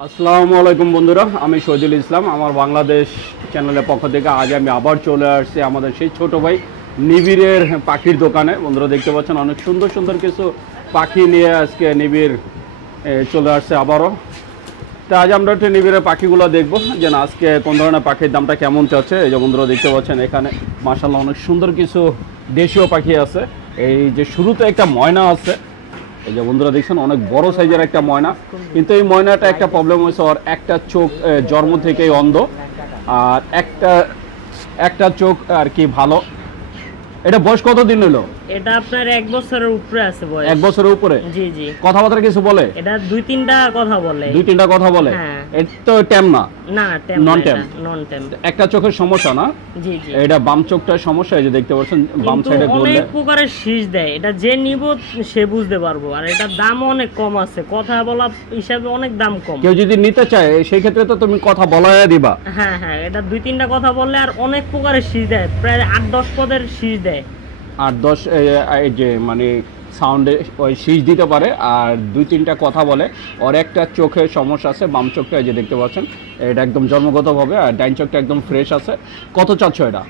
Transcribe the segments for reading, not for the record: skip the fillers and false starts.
আসসালামু আলাইকুম বন্ধুরা, আমি শহীদুল ইসলাম। আমার বাংলাদেশ চ্যানেলের পক্ষ থেকে আজ আমি আবার চলে আসছি আমাদের সেই ছোট ভাই নিবিড়ের পাখির দোকানে। বন্ধুরা দেখতে পাচ্ছেন অনেক সুন্দর সুন্দর কিছু পাখি নিয়ে আজকে নিবিড় চলে আসছে আবারও। তা আজ আমরা একটু নিবিড়ের পাখিগুলো দেখবো যে না আজকে কোন ধরনের পাখির দামটা কেমন চাচ্ছে। এই যে বন্ধুরা দেখতে পাচ্ছেন এখানে মাশাআল্লাহ অনেক সুন্দর কিছু দেশীয় পাখি আছে। এই যে শুরুতে একটা ময়না আছে, এই যে বন্ধুরা দেখছেন অনেক বড় সাইজের একটা ময়না, কিন্তু এই ময়নাটা একটা প্রবলেম হয়েছে, ওর একটা চোখ জন্ম থেকেই অন্ধ, আর একটা চোখ আর কি ভালো। এটা বয়স কতদিন হলো? এটা আপনার 1 বছরের উপরে আছে বয়স। 1 বছরের উপরে? জি জি। কথাবার্তা কিছু বলে? এটা 2-3টা কথা বলে। 2-3টা কথা বলে? হ্যাঁ। এটা তো ট্যাম না? না ট্যাম নন না, ট্যাম। নন ট্যাম। একটা চোখের সমস্যা না? জি জি। এটা বাম চোখটার সমস্যা, এই যে দেখতে পাচ্ছেন বাম সাইডে কিন্তু গোল্ডে অনেক প্রকারের শীষ দেয়, এটা যে নিব সে বুঝতে পারবো। আর এটার দাম অনেক কম আছে, কথা বলা হিসাবে অনেক দাম কম। কেউ যদি নিতে চায় সেই ক্ষেত্রে তো তুমি কথা বলায় দিবা। হ্যাঁ হ্যাঁ, এটা 2-3টা কথা বললে আর অনেক প্রকারের শীষ দেয়, প্রায় 8-10 পদের শীষ দেয়। 8-10 এই যে মানে সাউন্ডে ওই শীষ দিতে পারে, আর 2-3টা কথা বলে। ওর একটা চোখের সমস্যা আছে, বাম চোখটা এই যে দেখতে পাচ্ছেন এটা একদম জন্মগতভাবে, আর ডাইন চোখটা একদম ফ্রেশ আছে। কত চাচ্ছ এটা?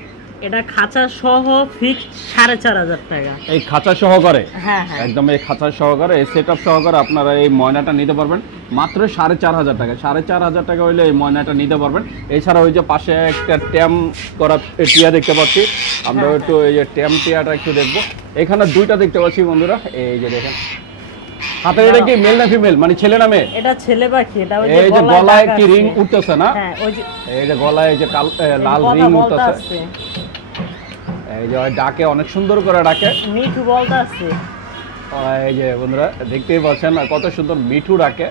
এটা খাঁচা সহ ফিক্সড 4,500 টাকা। এই খাঁচা সহকারে? হ্যাঁ হ্যাঁ, একদম এই খাঁচা সহকারে, এই সেট আপ সহকারে আপনারা এই ময়নাটা নিতে পারবেন মাত্র 4,500 টাকা। 4,500 টাকা হইলে এই ময়নাটা নিতে পারবেন। এছাড়া ওই যে পাশে একটা ট্যাম করা টিয়া দেখতে পাচ্ছি, আমরা একটু এই যে ট্যাম টিয়াটা একটু দেখবো। এখানে 2টা দেখতে পাচ্ছি বন্ধুরা, এই যে দেখেন হাতের। এটা কি মেল না ফিমেল, মানে ছেলে না মেয়ে? এটা ছেলে পাখি। এটা ওই এই যে গলায় কি রিং উঠতেছে না? হ্যাঁ, ওই যে এই যে গলায় এই যে লাল রিং উঠতেছে, এই যে ডাকে অনেক সুন্দর করে ডাকে, মিঠু বলতে আছে। এই যে বন্ধুরা দেখতেই পাচ্ছেন কত সুন্দর মিঠু ডাকে,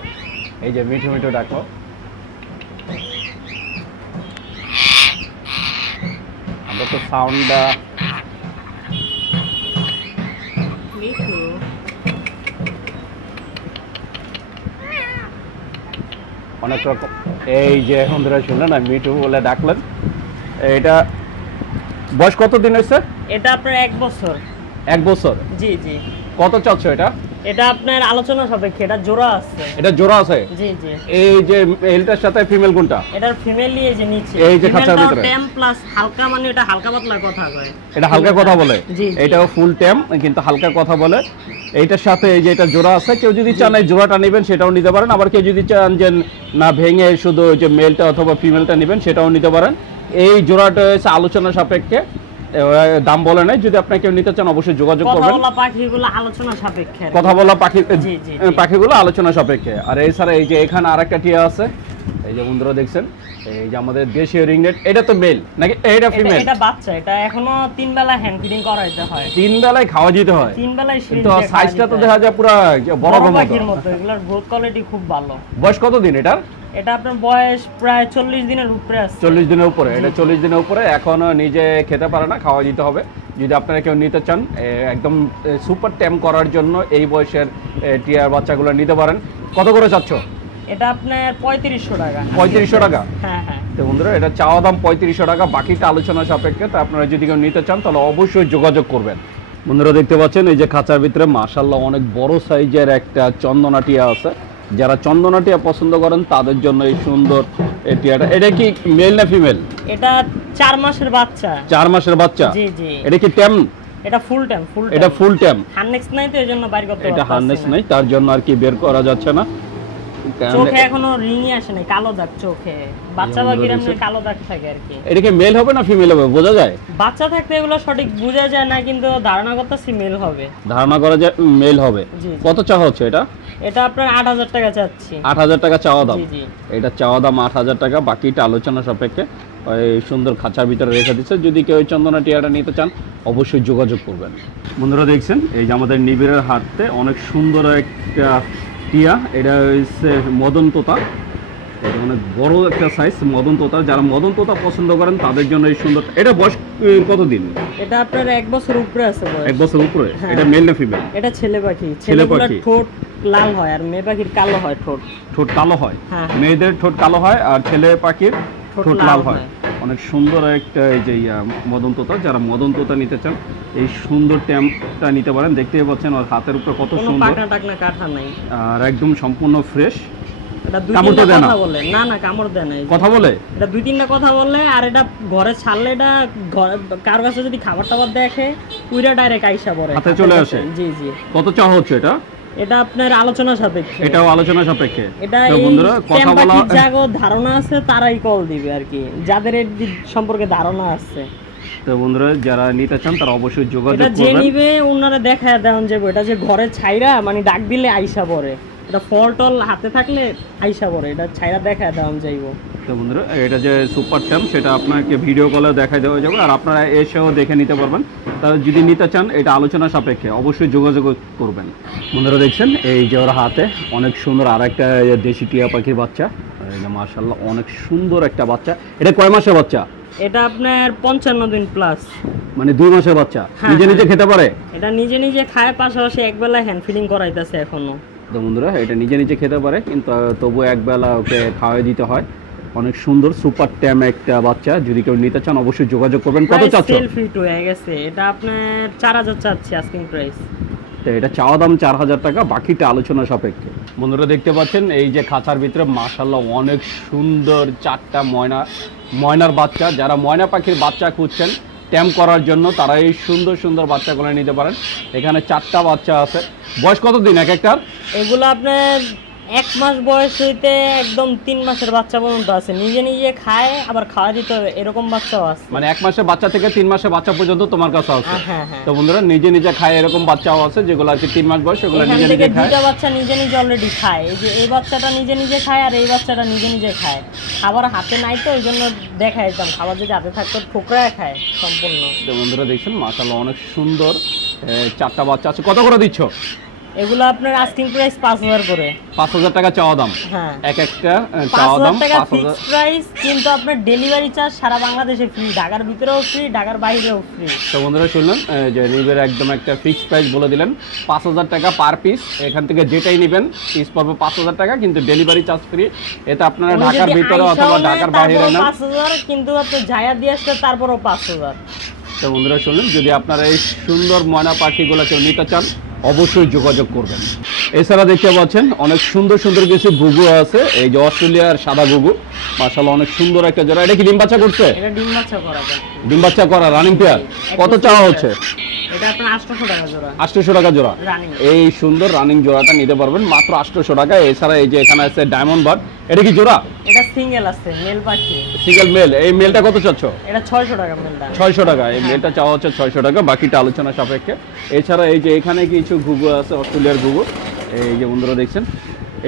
এই যে মিঠু মিঠু ডাকো। আমরা তো সাউন্ডটা মিঠু অনেক রকম, এই যে বন্ধুরা শুনলেন না মিঠু বলে ডাকলেন। এটা বয়স কত দিন হয়েছে? এটা আপনার 1 বছর। 1 বছর? জি জি। কত চাচ্ছ এটা? এটা আপনার আলোচনা সাপেক্ষে, এটা জোড়া আছে। এটা জোড়া আছে? জি জি। এই যে মেলটার সাথে ফিমেল কোনটা? এটার ফিমেল এই যে নিচে, এই যে খাঁচার ভিতরে ট্যাম প্লাস হালকা, মানে এটা হালকা পাতলা কথা কয়। এটা হালকা কথা বলে? জি। এটাও ফুল ট্যাম কিন্তু হালকা কথা বলে। এইটার সাথে এই যে এটা জোড়া আছে, কেউ যদি চান এই জোড়াটা নেবেন সেটাও নিতে পারেন, আবার কেউ যদি চান যে না ভেঙে শুধু যে মেলটা অথবা ফিমেলটা নেবেন সেটাও নিতে পারেন। এই জোড়াটা হচ্ছে আলোচনা সাপেক্ষে, দাম বলে নাই। যদি আপনি কেউ নিতে চান অবশ্যই যোগাযোগ করবেন। কথা বলা পাখিগুলো আলোচনা সাপেক্ষে, কথা বলা পাখি জি জি। পাখিগুলো আলোচনা সাপেক্ষে। আর এছাড়া এই যে এখানে আরেকটা টিয়া আছে, এই যে বন্ধুরা দেখছেন এই যে আমাদের দেশীয় রিংনেট। এটা তো মেল নাকি এটা ফিমেল? এটা বাচ্চা, এটা এখনো 3 বেলা হ্যান্ড ফিডিং করাইতে হয়। 3 বেলায় খাওয়া দিতে হয়? 3 বেলায় কিন্তু সাইজটা তো দেখা যায় পুরো বড় পাখির মতো। এগুলোর গ্রোথ কোয়ালিটি খুব ভালো। বয়স কত দিন এটার? এটা আপনার বয়স প্রায় 40 দিনের উপরে আছে। 40 দিনের উপরে? এটা 40 দিনের উপরে, এখনো নিজে খেতে পারে না, খাওয়া দিতে হবে। যদি আপনারা কেউ নিতে চান একদম সুপার ট্যাম করার জন্য এই বয়সের টিয়ার বাচ্চাগুলো নিতে পারেন। কত করে চাচ্ছ? এটা আপনার 3500 টাকা। 3500 টাকা? হ্যাঁ হ্যাঁ। তো বন্ধুরা এটা চাওয়া দাম 3500 টাকা, বাকিটা আলোচনা সাপেক্ষে। তো আপনারা যদি কেউ নিতে চান তাহলে অবশ্যই যোগাযোগ করবেন। বন্ধুরা দেখতে পাচ্ছেন এই যে খাঁচার ভিতরে মাশাআল্লাহ অনেক বড় সাইজের একটা চন্দনা টিয়া আছে। যারা চন্দনা টিয়া পছন্দ করেন তাদের জন্য এই সুন্দর এই টিয়াটা। এটা কি মেল না ফিমেল? এটা 4 মাসের বাচ্চা। 4 মাসের বাচ্চা? জি জি। এটা কি ট্যাম? এটা ফুল ট্যাম। এটা ফুল ট্যাম? হার্নেস নাই তো এজন্য বাইর করতে পারছি না। এটা হার্নেস নাই তার জন্য আর কি বের করা যাচ্ছে না। চোখে এখনো রিংই আসে নাই, কালো দাগ চোখে। বাচ্চা পাখির এমনি কালো দাগ থাকে আর কি। এটা কি মেল হবে না ফিমেল হবে বোঝা যায়? বাচ্চা থাকতে এগুলো সঠিক বোঝা যায় না, কিন্তু ধারণা করতেছি মেল হবে। ধারণা করা যায় মেল হবে। কত চাওয়া হচ্ছে এটা? এটা আপনার 8000 টাকা চাচ্ছি। 8000 টাকা চাওয়া দাম? জি জি। এটা চাওয়া দাম 8000 টাকা, বাকিটা আলোচনা সাপেক্ষে। ওই সুন্দর খাঁচার ভিতরে রেখে দিচ্ছে। যদি কেউ ওই চন্দনা টিয়াটা নিতে চান অবশ্যই যোগাযোগ করবেন। বন্ধুরা দেখছেন এই যে আমাদের নিবিড়ের হাতে অনেক সুন্দর একটা টিয়া। এটা হচ্ছে মদন তোতা, এটা অনেক বড় একটা সাইজ মদন তোতা। যারা মদন তোতা পছন্দ করেন তাদের জন্য এই সুন্দর। এটা বয়স কতদিন? এটা আপনার 1 বছর উপরে আছে বয়স। 1 বছর উপরে? এটা মেল না ফিমেল? এটা ছেলে পাখি। ছেলে পাখি। ঠোঁট লাল হয় আর মেয়ে পাখির কালো হয় ঠোঁট। ঠোঁট কালো হয়? হ্যাঁ। মেয়েদের ঠোঁট কালো হয় আর ছেলে পাখির ঠোঁট লাল হয়। অনেক সুন্দর একটা এই যে মদন তোতা। যারা মদন তোতা নিতে চান এই সুন্দর ট্যাম্পটা নিতে পারেন। দেখতেই পাচ্ছেন ওর হাতের উপরে কত সুন্দর, পাকনা টাকনা কাটা নাই, আর একদম সম্পূর্ণ ফ্রেশ। এটা দুই কামড় তো তিনটা দেয় না? কথা বলে, না না কামড় দেয় না। এই যে কথা বলে? এটা দুই তিনটা কথা বলে, আর এটা ঘরে ছাড়লে এটা কার কাছে যদি খাবার টাবার দেখে উইরা ডাইরেক্ট আইসা পড়ে, হাতে চলে আসে? জি জি। কত চাওয়া হচ্ছে এটা? এটা আপনার আলোচনা সাপেক্ষে। এটাও আলোচনা সাপেক্ষে। এটা তো এই বন্ধুরা কথা বলা টেম্পাটির জাগো ধারণা আছে তারাই কল দিবে আর কি, যাদের এর সম্পর্কে ধারণা আছে। তো বন্ধুরা যারা নিতে চান তারা অবশ্যই যোগাযোগ এটা যে করবেন। নিবে ওনারা দেখায় দেন যে এটা যে ঘরে ছাইরা মানে ডাক দিলে আইসা পড়ে, এটা ফল টল হাতে থাকলে আইসা পড়ে, এটা ছাইরা দেখায় দেন যাইবো। তো বন্ধুরা এটা যে সুপার ট্যাম সেটা আপনাকে ভিডিও কলে দেখাই দেওয়া যাবে, আর আপনারা এসেও দেখে নিতে পারবেন। তারা যদি নিতে চান এটা আলোচনা সাপেক্ষে অবশ্যই যোগাযোগ করবেন। বন্ধুরা দেখছেন এই যে ওর হাতে অনেক সুন্দর আর একটা দেশি টিয়া পাখির বাচ্চা, মাশাআল্লাহ অনেক সুন্দর একটা বাচ্চা। এটা কয় মাসের বাচ্চা? এটা আপনার 55 দিন প্লাস, মানে 2 মাসের বাচ্চা। হ্যাঁ, নিজে নিজে খেতে পারে? এটা নিজে নিজে খায়, পাশাপাশি একবেলা হ্যান্ড ফিডিং করাইতেছে এখনো। তো বন্ধুরা এটা নিজে নিজে খেতে পারে, কিন্তু তবু একবেলা ওকে খাওয়াই দিতে হয়। অনেক সুন্দর সুপার ট্যাম একটা বাচ্চা, যদি কেউ নিতে চান অবশ্যই যোগাযোগ করবেন। কত চাচ্ছ? সেল ফিট হয়ে গেছে, এটা আপনার 4000 চাচ্ছি আস্কিং প্রাইস। তো এটা চাওয়া দাম 4000 টাকা, বাকিটা আলোচনা সাপেক্ষে। বন্ধুরা দেখতে পাচ্ছেন এই যে খাঁচার ভিতরে মাশাআল্লাহ অনেক সুন্দর 4টা ময়নার বাচ্চা। যারা ময়না পাখির বাচ্চা খুঁজছেন ট্যাম করার জন্য তারা এই সুন্দর সুন্দর বাচ্চাগুলো নিতে পারেন। এখানে 4টা বাচ্চা আছে। বয়স কত দিন এক একটার? এগুলো আপনার 1 মাস বয়স হইতে একদম 3 মাসের বাচ্চা পর্যন্ত আছে, নিজে নিজে খায় আবার খাওয়া দিতে হবে এরকম বাচ্চাও আছে। মানে 1 মাসের বাচ্চা থেকে 3 মাসের বাচ্চা পর্যন্ত তোমার কাছে আছে? হ্যাঁ হ্যাঁ। তো বন্ধুরা নিজে নিজে খায় এরকম বাচ্চাও আছে, যেগুলো আর কি 3 মাস বয়স, সেগুলো এখান নিজে থেকে নিজে খায়। দুইটা বাচ্চা নিজে নিজে অলরেডি খায়, এই যে এই বাচ্চাটা নিজে নিজে খায় আর এই বাচ্চাটা নিজে নিজে খায়। খাবার হাতে নাই তো ওই জন্য দেখাই দিতাম, খাবার যদি হাতে থাকতো ঠোকরায় খায় সম্পূর্ণ। তো বন্ধুরা দেখছেন মাশাআল্লাহ অনেক সুন্দর 4টা বাচ্চা আছে। কত করে দিচ্ছ? এগুলো আপনার আস্কিং প্রাইস 5000 করে। 5000 টাকা চাওয়া দাম? হ্যাঁ। এক একটা চাওয়া দাম 5000 টাকা 5000 ফিক্সড প্রাইস, কিন্তু আপনার ডেলিভারি চার্জ সারা বাংলাদেশে ফ্রি, ঢাকার ভিতরেও ফ্রি, ঢাকার বাইরেও ফ্রি। তো বন্ধুরা শুনলেন যে নিবের একদম একটা ফিক্সড প্রাইস বলে দিলেন, 5000 টাকা পার পিস। এখান থেকে যেটাই নেবেন পিস পড়বে 5000 টাকা, কিন্তু ডেলিভারি চার্জ ফ্রি। এটা আপনারা ঢাকার ভিতরে অথবা ঢাকার বাইরে নেন 5000, কিন্তু আপনি জায়া দিয়ে আসলে তারপরও 5000। তো বন্ধুরা শুনলেন যদি আপনারা এই সুন্দর ময়না পাখিগুলো কেউ নিতে চান অবশ্যই যোগাযোগ করবেন। এছাড়া দেখতে পাচ্ছেন অনেক সুন্দর সুন্দর কিছু ঘুঘু আছে, এই যে অস্ট্রেলিয়ার সাদা ঘুঘু মাশাআল্লাহ অনেক সুন্দর একটা জোড়া। এটা কি ডিম বাচ্চা করছে? এটা ডিম বাচ্চা করা যায়। ডিম বাচ্চা করা রানিং পেয়ার। কত চাওয়া হচ্ছে? এটা আপনার 800 টাকা জোড়া। 800 টাকা জোড়া। রানিং এই সুন্দর রানিং জোড়াটা নিতে পারবেন মাত্র 800 টাকা। এছাড়া এই যে এখানে আছে ডায়মন্ড বার্ড, এটা কি জোড়া? এটা সিঙ্গেল আছে, মেল পাখি। Single male. এই মেলটা কত চাচ্ছ? এটা 600 টাকা মেলটা। 600 টাকা। এই মেলটা চাওয়া হচ্ছে 600 টাকা, বাকিটা আলোচনা সাপেক্ষে। এছাড়া এই যে এখানে কিছু ঘুঘু আছে অস্ট্রেলিয়ার ঘুঘু, এই যে বন্ধুরা দেখছেন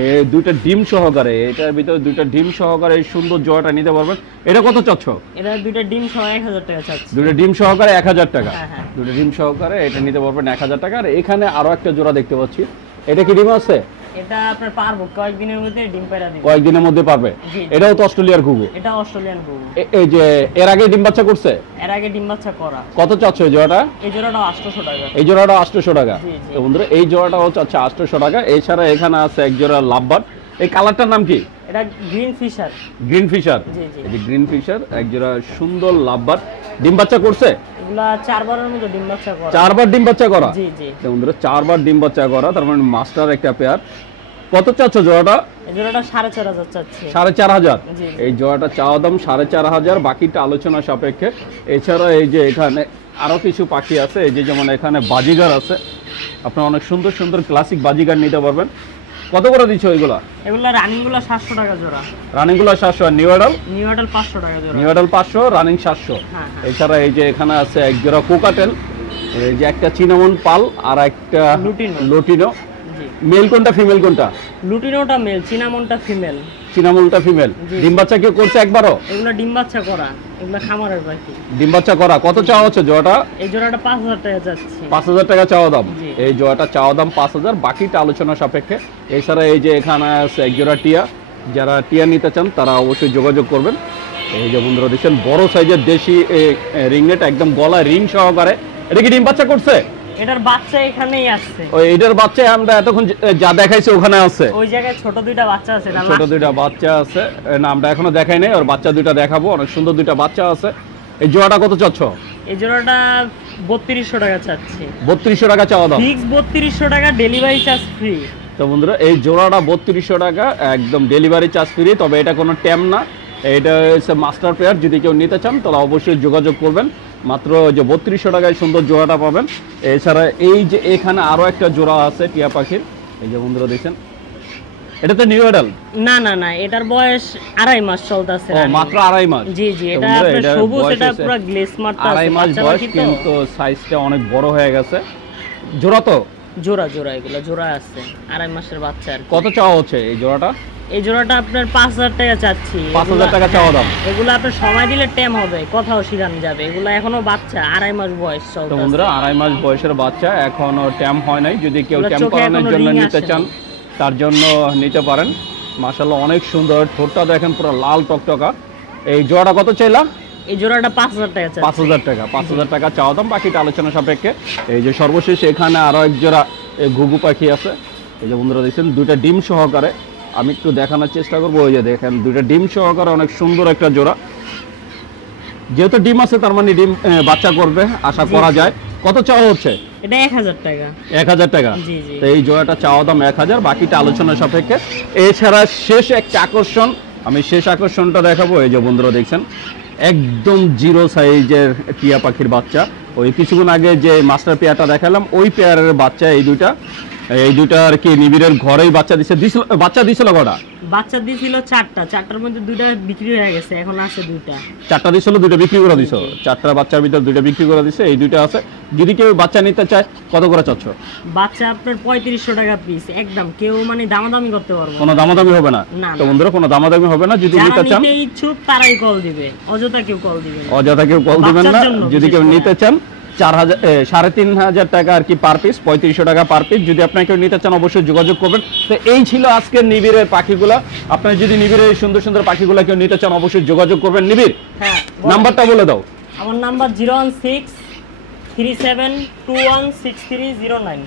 এই দুইটা ডিম সহকারে, এটার ভিতরে দুইটা ডিম সহকারে এই সুন্দর জোড়াটা নিতে পারবেন। এটা কত চাচ্ছ? এটা দুইটা ডিম সহ 1000 টাকা চাচ্ছি। দুইটা ডিম সহকারে 1000 টাকা। হ্যাঁ, হ্যাঁ। দুইটা ডিম সহকারে এটা নিতে পারবেন 1000 টাকা। আর এখানে আরো একটা জোড়া দেখতে পাচ্ছি, এটা কি ডিম আছে? এটা আপনার পারবো কয়েকদিনের মধ্যে ডিম পায়রা দিবে। কয়েকদিনের মধ্যে পারবে? জি। এটাও তো অস্ট্রেলিয়ার ঘুঘু? এটা অস্ট্রেলিয়ান ঘুঘু। এই যে এর আগে ডিম বাচ্চা করছে? এর আগে ডিম বাচ্চা করা। কত চাচ্ছ এই জোড়াটা? এই জোড়াটা 800 টাকা। এই জোড়াটা 800 টাকা। জি, জি। তো বন্ধুরা এই জোড়াটা হচ্ছে 800 টাকা। এছাড়া এখানে আছে এক জোড়া লাভবার্ড। এই কালারটার নাম কি? এটা গ্রিন ফিশার। Green fisher. জি, জি। এই যে গ্রিন ফিশার এক জোড়া সুন্দর লাভবার্ড। ডিম বাচ্চা করছে? এগুলা 4 বারের মতো ডিম বাচ্চা করা। 4 বার ডিম বাচ্চা করা? জি জি। তো বন্ধুরা 4 বার ডিম বাচ্চা করা, তার মানে মাস্টার একটা পেয়ার। কত চাচ্ছ জোড়াটা? এই জোড়াটা 4500 চাচ্ছি। 4500। জি। এই জোড়াটা চাওয়া দাম 4500, বাকিটা আলোচনা সাপেক্ষে। এছাড়া এই যে এখানে আরো কিছু পাখি আছে, এই যে যেমন এখানে বাজিগার আছে, আপনারা অনেক সুন্দর সুন্দর ক্লাসিক বাজিগার নিতে পারবেন। কত করে দিচ্ছ এগুলা? এগুলা রানিং গুলা 700 টাকা জোড়া। রানিং গুলো 700, নিউ অ্যাডাল? নিউ অ্যাডাল 500 টাকা জোড়া। New adult 500, running 700। হ্যাঁ, হ্যাঁ। এছাড়া এই যে এখানে আছে এক জোড়া কোকাটেল, এই যে একটা চিনামন পাল আর একটা লুটিনো। জি। মেল কোনটা ফিমেল কোনটা? লুটিনোটা মেল, চিনামনটা ফিমেল। চিনামনটা ফিমেল। জি। ডিম বাচ্চা কি করছে একবারও? এগুলা ডিম বাচ্চা করা, এগুলা খামারের পাখি। ডিম বাচ্চা করা। কত চাওয়া হচ্ছে জোড়াটা? এই জোড়াটা 5000 টাকা যাচ্ছে। 5000 টাকা চাওয়া দাম। জি। এই জোড়াটা চাওয়া দাম 5000, বাকিটা আলোচনা সাপেক্ষে। এছাড়া এই যে এখানে আছে এক জোড়া টিয়া, যারা টিয়া নিতে চান তারা অবশ্যই যোগাযোগ করবেন। এই যে বন্ধুরা দেখছেন বড় সাইজের দেশি রিংনেট, একদম গলায় রিং সহকারে। এটা কি ডিম বাচ্চা করছে? এটার বাচ্চা এখানেই আছে। ওই এটার বাচ্চা আমরা এতক্ষণ যা দেখাইছি ওখানে আছে। ওই জায়গায় ছোট দুইটা বাচ্চা আছে। এটা ছোট দুইটা বাচ্চা আছে, না আমরা এখনো দেখাই নাই, ওর বাচ্চা দুইটা দেখাবো। অনেক সুন্দর দুইটা বাচ্চা আছে। এই জোড়াটা কত চাচ্ছ? এই জোড়াটা 3200 টাকা চাচ্ছি। 3200 টাকা চাওয়া দাম। ফিক্স 3200 টাকা, ডেলিভারি চার্জ ফ্রি। তো বন্ধুরা এই জোড়াটা 3200 টাকা, একদম ডেলিভারি চার্জ ফ্রি। তবে এটা কোনো ট্যাম না, এটা হচ্ছে মাস্টার পেয়ার। যদি কেউ নিতে চান তাহলে অবশ্যই যোগাযোগ করবেন। মাত্র যে 3200 টাকায় সুন্দর জোড়াটা পাবেন। এছাড়া এই যে এখানে আরও একটা জোড়া আছে টিয়া পাখির, এই যে বন্ধুরা দেখছেন, এটা তো নিউ অ্যাডাল্ট। না না না, এটার বয়স 2.5 মাস চলতেছে। ও মাত্র 2.5 মাস? জি জি, এটা বন্ধুরা, আপনার এটার সবুজ, বয়স এটা হচ্ছে পুরো গ্লেস মারতা আছে। 2.5 মাস বাচ্চা বয়স, পাখি তো। কিন্তু সাইজটা অনেক বড় হয়ে গেছে। জোড়া তো? জোড়া জোড়া, এগুলো জোড়া আছে, 2.5 মাসের বাচ্চা আর কি। কত চাওয়া হচ্ছে এই জোড়াটা? এই জোড়াটা আপনার 5000 টাকা চাচ্ছি। 5000 টাকা চাওয়া দাম। এগুলো আপনার সময় দিলে টেম হবে, কথাও শিখানো যাবে। এগুলো এখনো বাচ্চা, 2.5 মাস বয়স তো চলতেছে। বন্ধুরা 2.5 মাস বয়সের বাচ্চা, এখনো ট্যাম হয় নাই। যদি কেউ এগুলো ট্যাম চোখে করানোর এখনো জন্য ring নিতে আসেনি। চান তার জন্য নিতে পারেন। মাশাআল্লাহ অনেক সুন্দর, ঠোঁটটা দেখেন পুরো লাল টকটকা। এই জোড়াটা কত চাইলা? এই জোড়াটা 5000 টাকা চাচ্ছি। 5000 টাকা, 5000 টাকা চাওয়া দাম, বাকিটা আলোচনা সাপেক্ষে। এই যে সর্বশেষ এখানে আরো এক জোড়া ঘুঘু পাখি আছে। এই যে বন্ধুরা দেখছেন, দুইটা ডিম সহকারে। আমি একটু দেখানোর চেষ্টা করবো। ওই যে দেখেন, দুইটা ডিম সহকারে অনেক সুন্দর একটা জোড়া। যেহেতু ডিম আছে তার মানে ডিম বাচ্চা করবে আশা করা যায়। কত চাওয়া হচ্ছে? এটা 1000 টাকা। 1000 টাকা। জি জি। তো এই জোড়াটা চাওয়া দাম 1000, বাকিটা আলোচনা সাপেক্ষে। এছাড়া শেষ একটা আকর্ষণ, আমি শেষ আকর্ষণটা দেখাবো। এই যে বন্ধুরা দেখছেন, একদম জিরো সাইজের টিয়া পাখির বাচ্চা। ওই কিছুক্ষণ আগে যে মাস্টার পেয়ারটা দেখালাম ওই পেয়ারের বাচ্চা এই দুইটা। এই দুইটা আর কি নিবিড়ের ঘরেই বাচ্চা দিছিল কটা? বাচ্চা দিছিল 4টা, 4টার মধ্যে 2টা বিক্রি হয়ে গেছে, এখন আছে 2টা। 4টা দিছিল, 2টা বিক্রি করে দিছো। 4টা বাচ্চার ভিতর 2টা বিক্রি করে দিছে, এই দুইটা আছে। যদি কেউ বাচ্চা নিতে চায় কত করে চাচ্ছ? বাচ্চা আপনার 3500 টাকা পিস, একদম। কেউ মানে দামাদামি করতে পারবে কোনো দামাদামি হবে না? না, তো বন্ধুরা কোনো দামাদামি হবে না। যদি যারা নিতে চান নিতে ইচ্ছুক তারাই কল দিবে, অযথা কেউ কল দিবে না। অযথা কেউ কল দিবেন না। বাচ্চার জন্য যদি কেউ বিশেষ করে। নিতে চান 3500 টাকা আর কি পার পিস, 3500 টাকা পার পিস। যদি আপনারা কেউ নিতে চান অবশ্যই যোগাযোগ করবেন। তো এই ছিল আজকের নিবিড়ের পাখিগুলা। আপনারা যদি নিবিড়ের এই সুন্দর সুন্দর পাখিগুলা কেউ নিতে চান অবশ্যই যোগাযোগ করবেন। নিবিড় হ্যাঁ, নাম্বারটা বলে দাও। আমার নাম্বার 01637216309।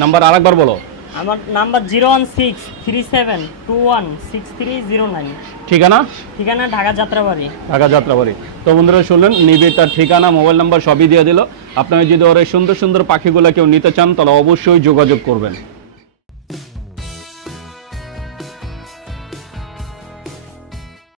নাম্বার আরেকবার বলো। আমার নাম্বার 01637216309। ঠিকানা? ঠিকানা ঢাকা যাত্রাবাড়ি। ঢাকা যাত্রাবাড়ি। তো বন্ধুরা শুনলেন, নিবিড় তার ঠিকানা, মোবাইল নাম্বার সবই দিয়ে দিল। আপনারা যদি ওর এই সুন্দর সুন্দর পাখিগুলা কেউ নিতে চান তাহলে অবশ্যই যোগাযোগ করবেন।